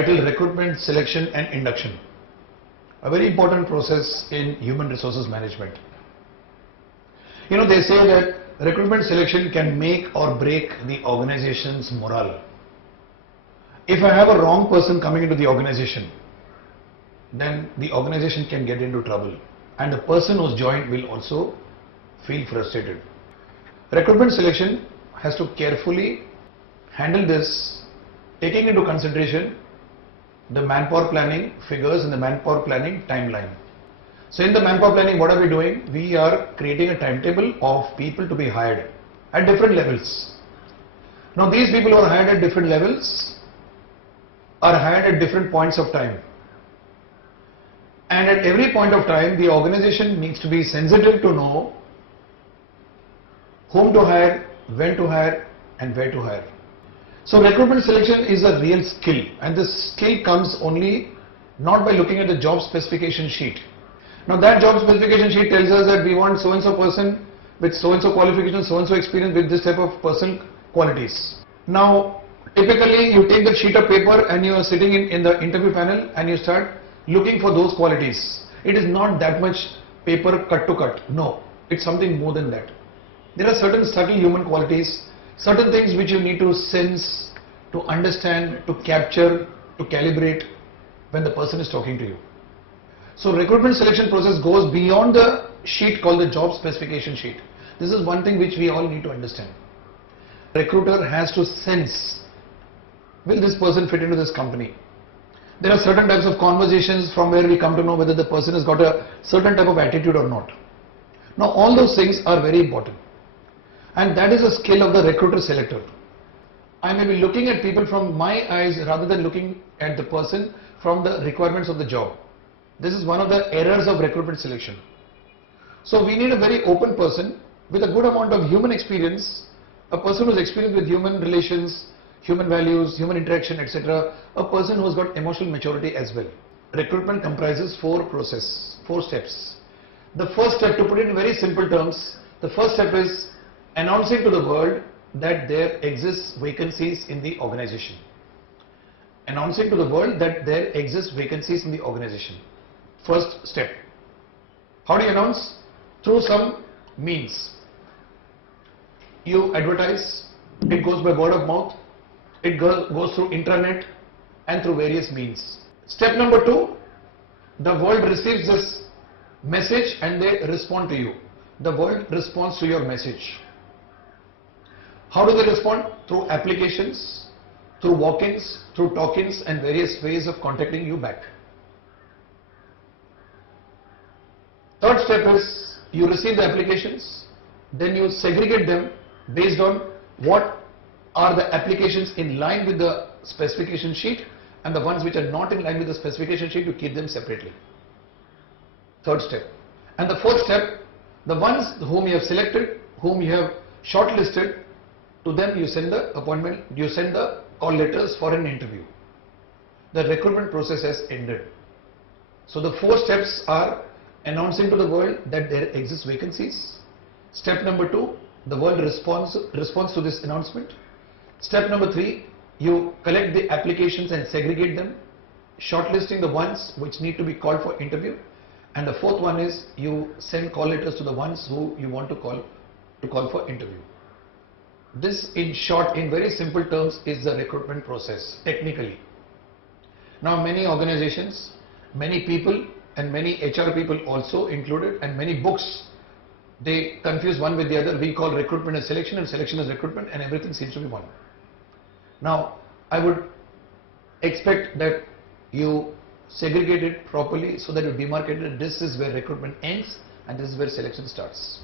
titled Recruitment, Selection and Induction. A very important process in human resources management. They say that recruitment selection can make or break the organization's morale. If I have a wrong person coming into the organization, then the organization can get into trouble and the person who's joined will also feel frustrated. Recruitment selection has to carefully handle this, taking into consideration the manpower planning figures and the manpower planning timeline. So in the manpower planning, what are we doing? We are creating a timetable of people to be hired at different levels. Now these people who are hired at different levels are hired at different points of time. And at every point of time, the organization needs to be sensitive to know whom to hire, when to hire and where to hire. So recruitment selection is a real skill, and this skill comes only not by looking at the job specification sheet. Now that job specification sheet tells us that we want so and so person with so and so qualification, so and so experience with this type of personal qualities. Now typically you take that sheet of paper and you are sitting in the interview panel and you start looking for those qualities. It is not that much paper cut to cut. No, it's something more than that. There are certain subtle human qualities, certain things which you need to sense, to understand, to capture, to calibrate when the person is talking to you. So recruitment selection process goes beyond the sheet called the job specification sheet. This is one thing which we all need to understand. Recruiter has to sense, will this person fit into this company? There are certain types of conversations from where we come to know whether the person has got a certain type of attitude or not. Now all those things are very important. And that is a skill of the recruiter selector. I may be looking at people from my eyes rather than looking at the person from the requirements of the job. This is one of the errors of recruitment selection. So we need a very open person with a good amount of human experience, a person who's experienced with human relations, human values, human interaction, etc. A person who's got emotional maturity as well. Recruitment comprises four steps. The first step, to put it in very simple terms, the first step is announcing to the world that there exists vacancies in the organization. Announcing to the world that there exists vacancies in the organization. First step. How do you announce? Through some means. You advertise, it goes by word of mouth, it goes through intranet and through various means. Step number 2, the world receives this message and they respond to you. The world responds to your message. How do they respond? Through applications, through walk-ins, through talk-ins and various ways of contacting you back. Third step is you receive the applications, then you segregate them based on what are the applications in line with the specification sheet and the ones which are not in line with the specification sheet, you keep them separately. Third step. And the fourth step, the ones whom you have selected, whom you have shortlisted, to them you send the appointment, you send the call letters for an interview. The recruitment process has ended. So the 4 steps are announcing to the world that there exists vacancies. Step number 2, the world responds to this announcement. Step number 3, you collect the applications and segregate them, shortlisting the ones which need to be called for interview. And the 4th one is you send call letters to the ones who you want to call for interview. This, in short, in very simple terms, is the recruitment process technically. Now many organizations, many people and many HR people also included, and many books, they confuse one with the other. We call recruitment as selection and selection as recruitment, and everything seems to be one. Now I would expect that you segregate it properly so that you demarcate it. This is where recruitment ends and this is where selection starts.